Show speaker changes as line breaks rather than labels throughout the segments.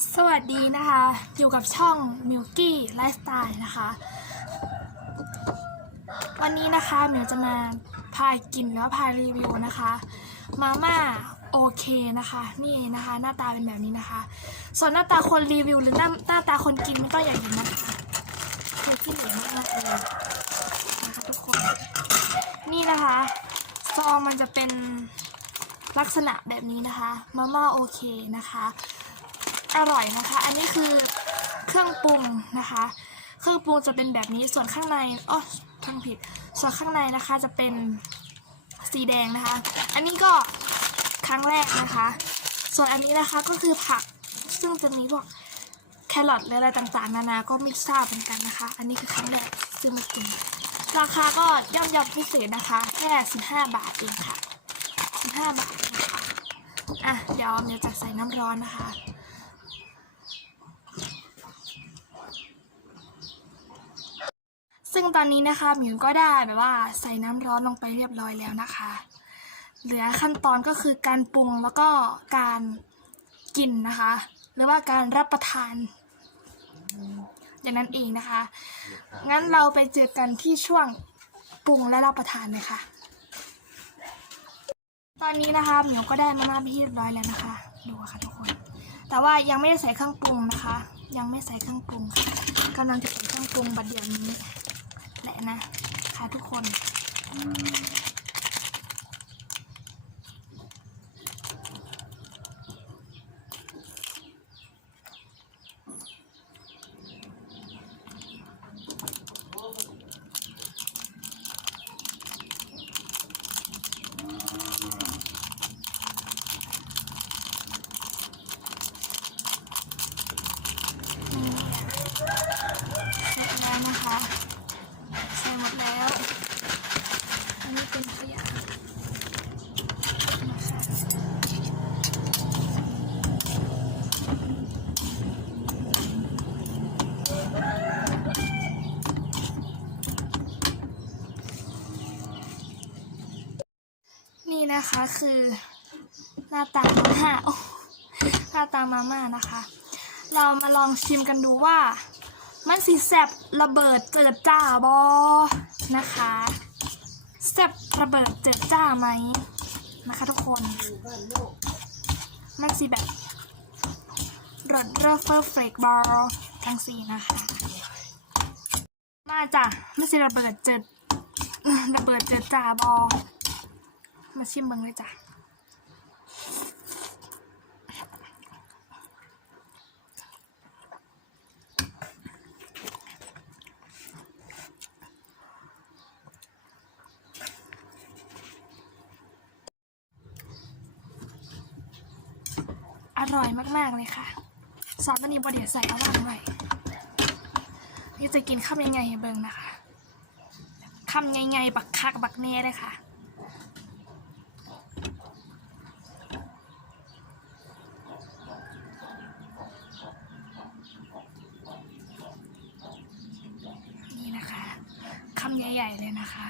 สวัสดีนะคะ อยู่กับช่อง Milky Lifestyle นะคะ วันนี้นะคะหมิวจะมาพายกินแล้วพายรีวิวนะคะ มาม่าโอเคนะคะ นี่นะคะ หน้าตาเป็นแบบนี้นะคะ ส่วนหน้าตาคนรีวิวหรือหน้าหน้าตาคนกินไม่ต้องอยากเห็นนะคะคือที่เหลือมากๆเลยนะคะทุกคน นี่นะคะซองมันจะเป็นลักษณะแบบนี้นะคะมาม่าโอเคนะคะ อร่อยนะคะ อันนี้คือเครื่องปรุงนะคะ เครื่องปรุงจะเป็นแบบนี้ส่วนข้างในอ๋อทางผิด ส่วนข้างในนะคะจะเป็นสีแดงนะคะ อันนี้ก็ครั้งแรกนะคะ ส่วนอันนี้นะคะก็คือผักซึ่งจะมีพวกแครอทอะไรต่างๆ นานาก็ไม่ทราบเหมือนกันนะคะ อันนี้คือครั้งแรกซื้อมากินราคาก็ย่อมยอมพิเศษนะคะ แค่15 บาทเองค่ะ 15 บาทนะคะอะเดี๋ยวเดี๋ยวจะใส่น้ำร้อนนะคะ ซึ่งตอนนี้นะคะหมิวก็ได้แบบว่าใส่น้ำร้อนลงไปเรียบร้อยแล้วนะคะ เหลือขั้นตอนก็คือการปรุงแล้วก็การกินนะคะ หรือว่าการรับประทานอย่างนั้นเองนะคะ งั้นเราไปเจอกันที่ช่วงปรุงและรับประทานเลยค่ะ ตอนนี้นะคะหมิวก็ได้มาม่าไปที่เรียบร้อยแล้วนะคะ ดูค่ะทุกคน แต่ว่ายังไม่ได้ใส่เครื่องปรุงนะคะ ยังไม่ใส่เครื่องปรุงกำลังจะใส่เครื่องปรุงบัดเดี๋ยวนี้ นะค่ะทุกคน เสร็จแล้วนะคะ ใส่หมดแล้ว อันนี้เป็นขยะนะคะ นะคะคือหน้าตามาม่าหน้าตามาม่านะคะ เรามาลองชิมกันดูว่า มันสีแซบระเบิดเจิดจ้าบอนะคะแซบระเบิดเจิดจ้าไหมนะคะทุกคน มันสีแบบรสเรอเฟอร์เฟกบอลทั้งสีนะคะ มาจ้ะมันสีระเบิดเจิดระเบิดเจิดจ้าบอ มาชิมเบิงเลยจ้ะอร่อยมาก ๆ เลยค่ะ ซอสตัวนี้บดเดียใส่เอาวางไว้นี่จะกินข้ามยังไงเบิงนะคะข้ามไงบักคักบักเน่เลยค่ะ นี่นะคะ คำใหญ่ ๆ เลยนะคะ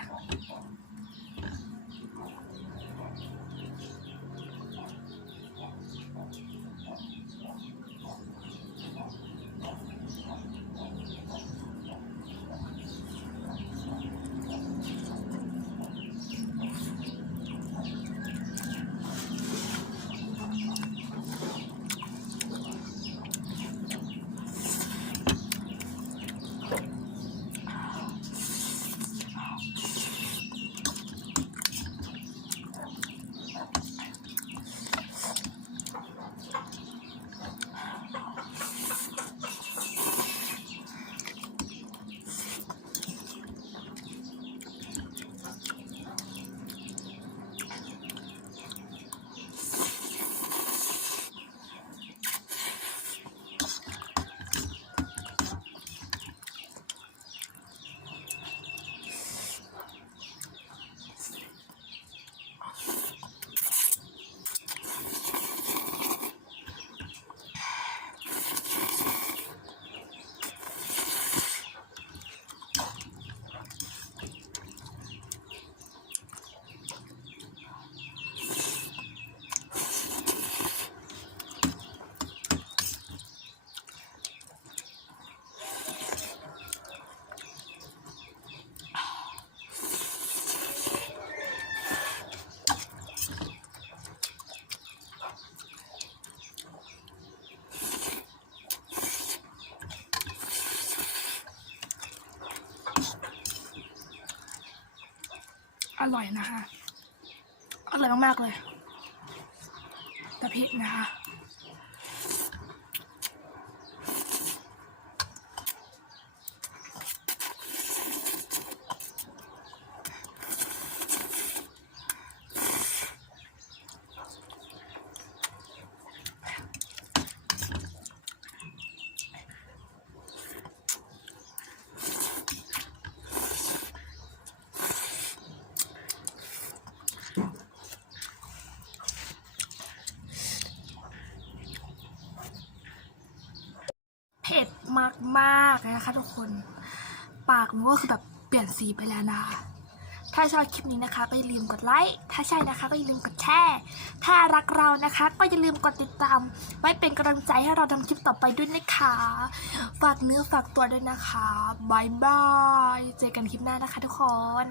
อร่อยนะคะ อร่อยมากๆเลยแต่เผ็ดนะคะ มากๆเลยนะคะ ทุกคน ปากมันก็คือแบบเปลี่ยนสีไปแล้วนะคะถ้าชอบคลิปนี้นะคะก็อย่าลืมกดไลค์ถ้าใช่นะคะก็อย่าลืมกดแชร์ถ้ารักเรานะคะ ก็อย่าลืมกดติดตาม ไว้เป็นกำลังใจให้เราทำคลิปต่อไปด้วยนะคะ ฝากเนื้อฝากตัวด้วยนะคะบายบายเจอกันคลิปหน้านะคะทุกคน